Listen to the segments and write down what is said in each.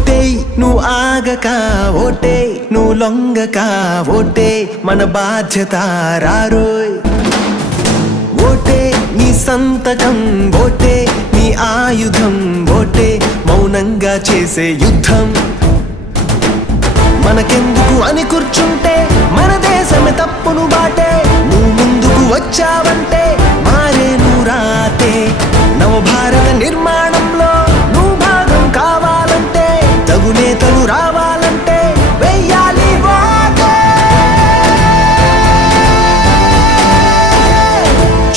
ఓటే నువ్వు ఆగక, ఓటే నువ్వు లొంగక, ఓటే మన బాధ్యత రారోయ్. ఓటే నీ సంతకం, ఓటే నీ ఆయుధం, ఓటే మౌనంగా చేసే యుద్ధం. మనకెందుకు అని కూర్చుంటే మన దేశమే తప్పును బాటే. నువ్వు ముందుకు వచ్చావంటే మారే నువ్వు రాతే. నవభారత నిర్మాణంలో నువ్వు భాగం కావాలంటే, తగు నేతలు రావాలంటే వెయ్యాలి ఓటే.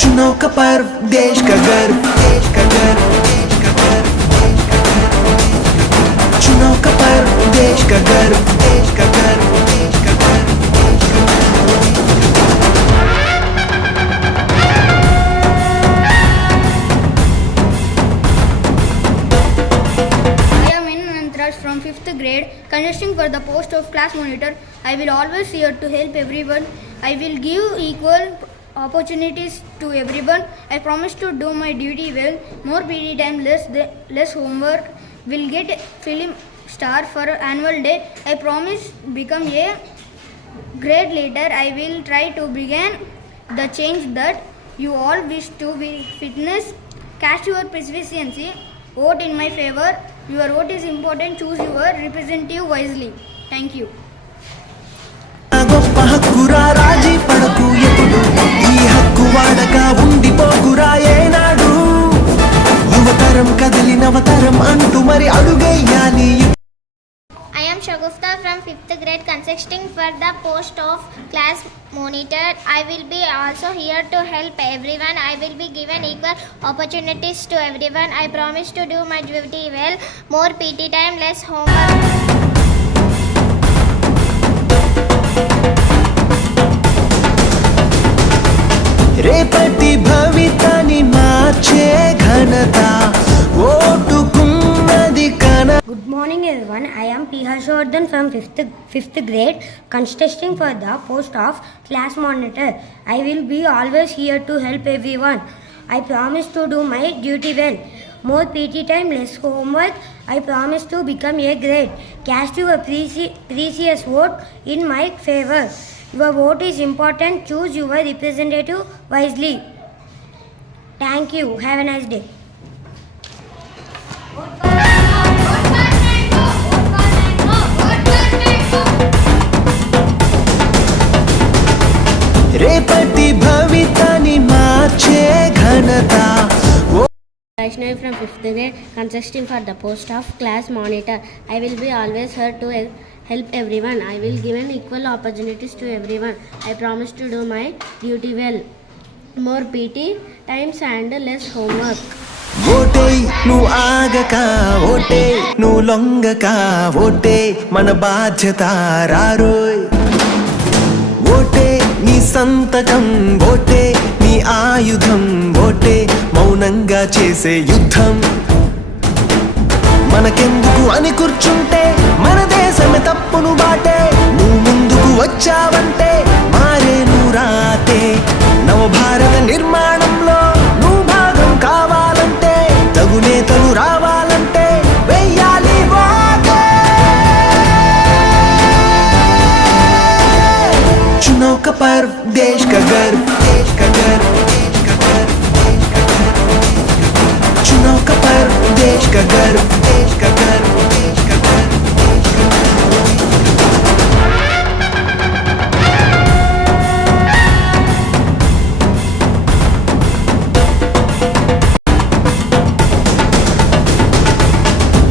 चुनाव का पर्व देश का गर्व, देश का गर्व, देश का गर्व, देश का गर्व. चुनाव का पर्व देश का गर्व, देश का गर्व, देश का गर्व, देश का गर्व. I am N. Antraj from 5th grade, contesting for the post of class monitor. I will always here to help everyone. I will give equal opportunities to everyone. I promise to do my duty well. More PD time, less homework. Will get film star for annual day. I promise become a great leader. I will try to begin the change that you all wish to be. Fitness, cast your presidency. Vote in my favor. Your vote is important. Choose your representative wisely. Thank you. గొప్ప హక్కురా, రాజీ పడకు ఎప్పుడు. ఈ హక్కు వాడక ఉండిపోకురా ఏనాడు. యువతరం కదిలి నవతరం అంటూ మరి అడుగేయాలి. I am Shagufta from 5th grade, contesting for the post of class monitor. I will be also here to help everyone. I will be given equal opportunities to everyone. I promise to do my duty well. More PT time, less homework. రేపటి భవితని మార్చే ఘనత ఓటుకున్నది కన. Good morning everyone. I am P. Harshvardhan from 5th grade, contesting for the post of class monitor. I will be always here to help everyone. I promise to do my duty well. More PT time, less homework. I promise to become a great. Cast your precious vote in my favor. Your vote is important. Choose your representative wisely. Thank you. Have a nice day. రేపటి భవితని మార్చే ఘనత. Vaishnavi from 5th grade, contesting for the post of class monitor. I will be always here to help everyone. I will give an equal opportunities to everyone. I promise to do my duty well. More PT times and less homework. ఓటే నువ్వు ఆగక, ఓటే నువ్వు లొంగక, ఓటే మన బాధ్యత రారోయ్. ఓటే నీ సంతకం, ఓటే నీ ఆయుధం, ఓటే మౌనంగా చేసే యుద్ధం. మనకెందుకు అని కూర్చుంటే మన దేశమే తప్పును బాటే. నువ్వు ముందుకు వచ్చావంటే మారే నువ్వు రాతే. నవభారత నిర్మాణంలో నువ్వు భాగం కావాలంటే, తగు నేతలు రావాలంటే వెయ్యాలి ఓటే. चुनाव का पर्व देश का गर्व, देश का गर्व, देश का गर्व, देश का गर्व. चुनाव का पर्व देश का गर्व, देश का गर्व, देश का गर्व, देश का गर्व.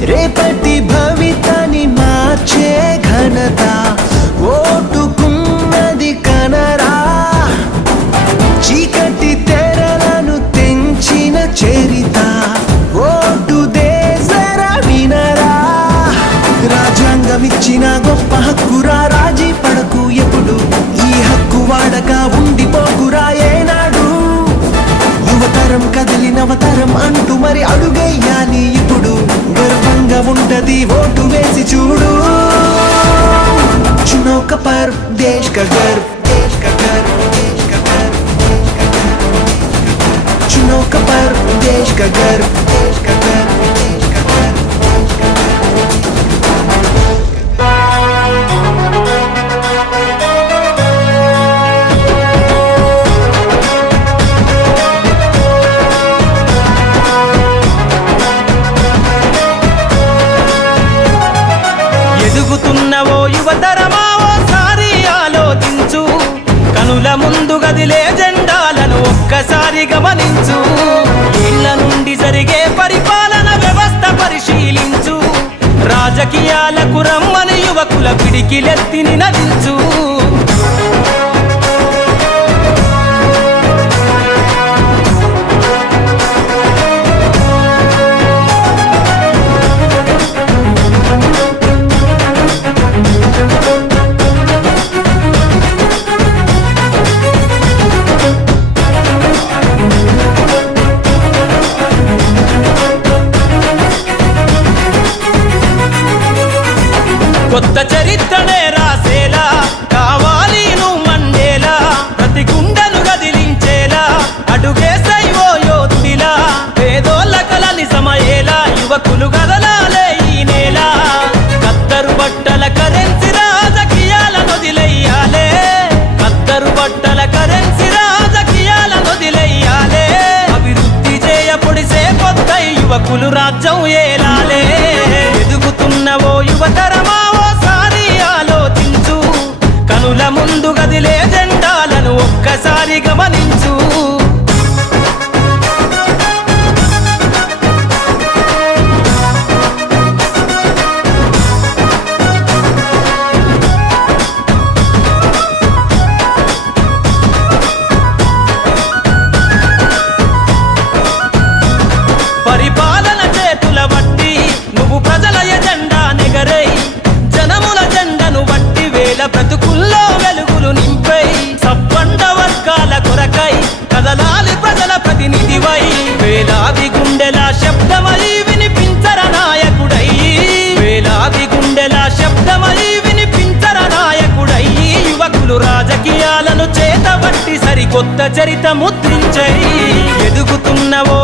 రేపటి భవితని మార్చే ఘనత ఓటుకున్నది కనరా. చీకటి తెరలను తెంచిన చరిత ఓటు దేశర వినరా. రాజ్యాంగమిచ్చిన గొప్ప హక్కురా, రాజీ పడకు ఎప్పుడు. ఈ హక్కు వాడక ఉండిపోకురా ఏనాడు. యువతరం కదిలి నవతరం అంటూ మరి అడుగేయాలి ఇప్పుడు. గర్వంగా ఉంటది ఓటు వేసి చూడు. चुनाव का पर्व देश का गर्व, देश का गर्व, देश का गर्व, देश का गर्व. चुनाव का पर्व देश का गर्व, देश का गर्व, देश का गर्व, देश का गर्व. ఎదుగుతున్న ఓ యువతరమా ఓసారి ఆలోచించు, కనుల ముందు గదిలే జెండాలను ఒక్కసారి గమనించు, ఇళ్ల నుండి జరిగే పరిపాలన వ్యవస్థ పరిశీలించు, రాజకీయాలకు రమ్మని యువకుల పిడికిలెత్తి నినదించు. కొత్త చరిత్రనే రాసేలా కావాలి నువ్వు మండేలా, ప్రతి గుండెను గదిలించేలా అడుగేసై ఓ యోధుడిలా, పేదోళ్ళ కల నిజమయ్యేలా యువకులు గదలాలే ఈ నేల. కత్తరు బట్టల కరెన్సీ రాజకీయాలను వదిలెయ్యాలే, కత్తరు బట్టల కరెన్సీ రాజకీయాలను వదిలెయ్యాలే, అభివృద్ధి చేయపొడిసే కొత్త యువకులు రాజ్యం ఏలాలే. ఎదుగుతున్న ఓ యువతరమా కనుల ముందు గదిలే జెండాలను ఒక్కసారి గమనించు. పరిపాలన చేతుల బట్టి నువ్వు ప్రజల ఎజెండా నెగరై, జనముల జెండను బట్టి వేల బ్రతుకుల్లో వెలుగులు నింపై, సబ్బండ వర్గాల కొరకై కదలాలి ప్రజల ప్రతినిధివై, వేలాది గుండెల శబ్దమై వినిపించర నాయకుడై, వేలాది గుండెల శబ్దమై వినిపించర నాయకుడై, యువకులు రాజకీయాలను చేతబట్టి సరికొత్త చరిత ముద్రించై. ఎదుగుతున్న ఓ